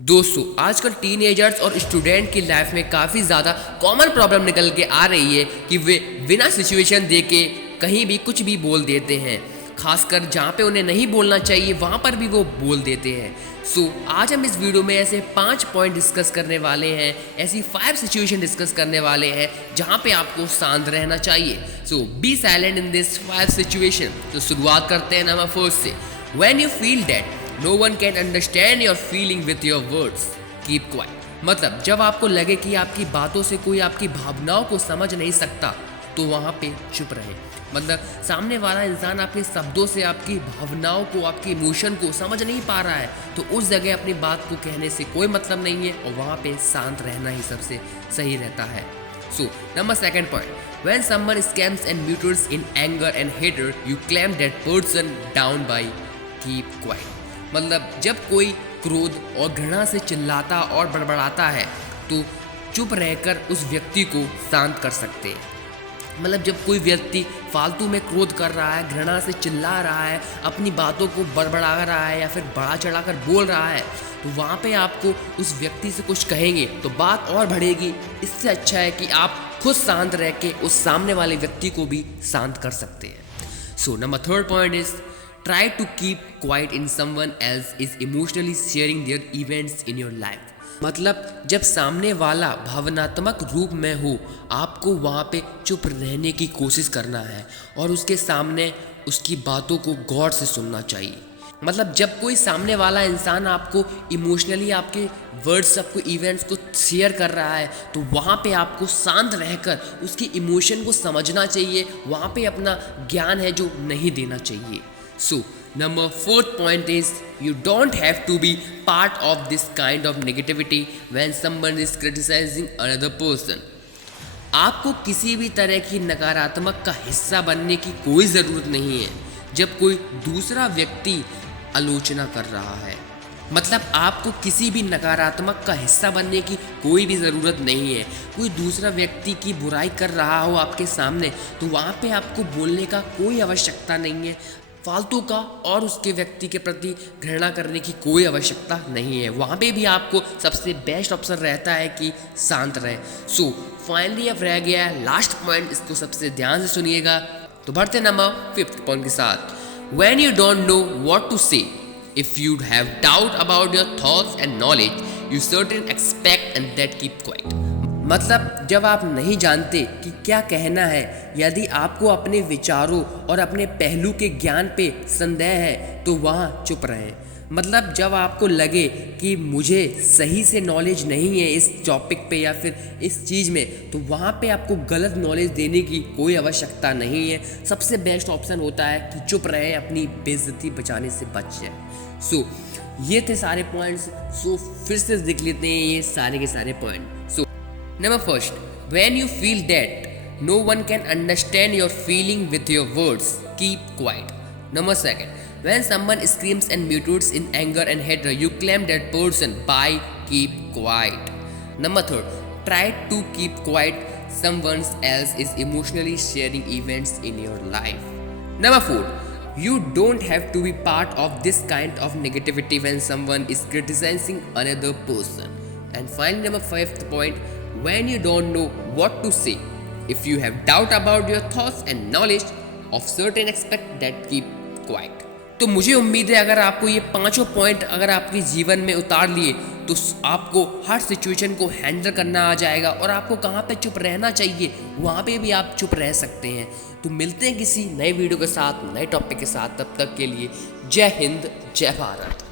दोस्तों आजकल टीनेजर्स और स्टूडेंट की लाइफ में काफ़ी ज़्यादा कॉमन प्रॉब्लम निकल के आ रही है कि वे बिना सिचुएशन देके कहीं भी कुछ भी बोल देते हैं। खासकर जहाँ पे उन्हें नहीं बोलना चाहिए वहाँ पर भी वो बोल देते हैं। आज हम इस वीडियो में ऐसे 5 पॉइंट डिस्कस करने वाले हैं, ऐसी 5 सिचुएशन डिस्कस करने वाले हैं जहाँ पे आपको शांत रहना चाहिए। Be silent in this 5 situation. तो शुरुआत करते हैं नंबर फर्स्ट से। When you feel that No one can understand your feeling with your words. Keep quiet. मतलब जब आपको लगे कि आपकी बातों से कोई आपकी भावनाओं को समझ नहीं सकता तो वहाँ पे चुप रहे। मतलब सामने वाला इंसान आपके शब्दों से आपकी भावनाओं को, आपकी इमोशन को समझ नहीं पा रहा है तो उस जगह अपनी बात को कहने से कोई मतलब नहीं है और वहाँ पे शांत रहना ही सबसे सही रहता है। Number second point. When someone scams and muters in anger and hatred, you clamp that person down by keep quiet. मतलब जब कोई क्रोध और घृणा से चिल्लाता और बड़बड़ाता है तो चुप रहकर उस व्यक्ति को शांत कर सकते हैं। मतलब जब कोई व्यक्ति फालतू में क्रोध कर रहा है, घृणा से चिल्ला रहा है, अपनी बातों को बड़बड़ा रहा है या फिर बढ़ा चढ़ाकर बोल रहा है तो वहाँ पे आपको उस व्यक्ति से कुछ कहेंगे तो बात और बढ़ेगी। इससे अच्छा है कि आप खुद शांत रह के उस सामने वाले व्यक्ति को भी शांत कर सकते हैं। Number third point is Try to keep quiet in someone else is emotionally sharing their events in your life. मतलब जब सामने वाला भावनात्मक रूप में हो आपको वहाँ पे चुप रहने की कोशिश करना है और उसके सामने उसकी बातों को गौर से सुनना चाहिए। मतलब जब कोई सामने वाला इंसान आपको इमोशनली आपके वर्ड्स, आपको इवेंट्स को शेयर कर रहा है तो वहाँ पे आपको शांत रहकर उसकी इमोशन को समझना चाहिए। वहाँ पे अपना ज्ञान है जो नहीं देना चाहिए। Number fourth point is you don't have to be part of this kind of negativity when someone is criticizing another person. आपको किसी भी तरह की नकारात्मक का हिस्सा बनने की कोई ज़रूरत नहीं है जब कोई दूसरा व्यक्ति आलोचना कर रहा है। मतलब आपको किसी भी नकारात्मक का हिस्सा बनने की कोई भी ज़रूरत नहीं है। कोई दूसरा व्यक्ति की बुराई कर रहा हो आपके सामने तो वहाँ पे आपको बोलने का कोई आवश्यकता नहीं है। फालतू का और उसके व्यक्ति के प्रति घृणा करने की कोई आवश्यकता नहीं है। वहाँ पे भी आपको सबसे बेस्ट ऑप्शन रहता है कि शांत रहे। फाइनली अब रह गया है लास्ट पॉइंट, इसको सबसे ध्यान से सुनिएगा। तो बढ़ते नंबर फिफ्थ पॉइंट के साथ। When you don't know what to say, if you have doubt about your thoughts and knowledge, you certain expect and that keep quiet. मतलब जब आप नहीं जानते कि क्या कहना है, यदि आपको अपने विचारों और अपने पहलू के ज्ञान पे संदेह है तो वहाँ चुप रहें। मतलब जब आपको लगे कि मुझे सही से नॉलेज नहीं है इस टॉपिक पे या फिर इस चीज़ में तो वहाँ पे आपको गलत नॉलेज देने की कोई आवश्यकता नहीं है। सबसे बेस्ट ऑप्शन होता है कि चुप रहें, अपनी बेइज्जती बचाने से बच जाए। ये थे सारे पॉइंट्स। फिर से देख लेते हैं ये सारे के सारे point. Number first, when you feel that no one can understand your feeling with your words, keep quiet. Number second, when someone screams and mutates in anger and hatred, you claim that person by keep quiet. Number third, try to keep quiet. Someone else is emotionally sharing events in your life. Number four, you don't have to be part of this kind of negativity when someone is criticizing another person. And finally, number fifth point, when you don't know what to say, if you have doubt about your thoughts and knowledge of certain aspect, that keep quiet. तो मुझे उम्मीद है अगर आपको ये पांचों point अगर आपके जीवन में उतार लिए तो आपको हर सिचुएशन को हैंडल करना आ जाएगा और आपको कहाँ पे चुप रहना चाहिए वहाँ पे भी आप चुप रह सकते हैं। तो मिलते हैं किसी नए वीडियो के साथ, नए टॉपिक के साथ। तब तक के लिए जय हिंद, जय भारत।